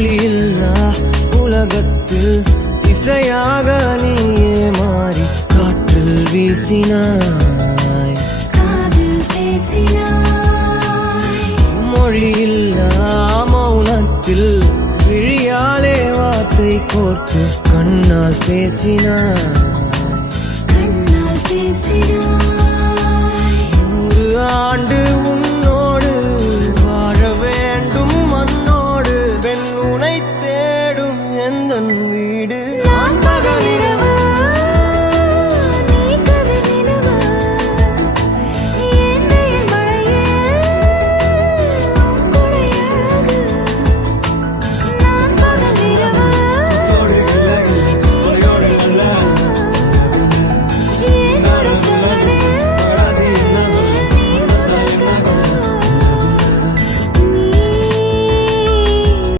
மொழியில்லா உலகத்தில் இசையாக நீயே மாறி காற்றில் வீசினாய், காதில் பேசினாய். மொழியில்லா மௌனத்தில் விழியாலே வார்த்தை கோர்த்து கண்ணால் பேசினாய், கண்ணால் பேசினாய். 100 ஆண்டு உன்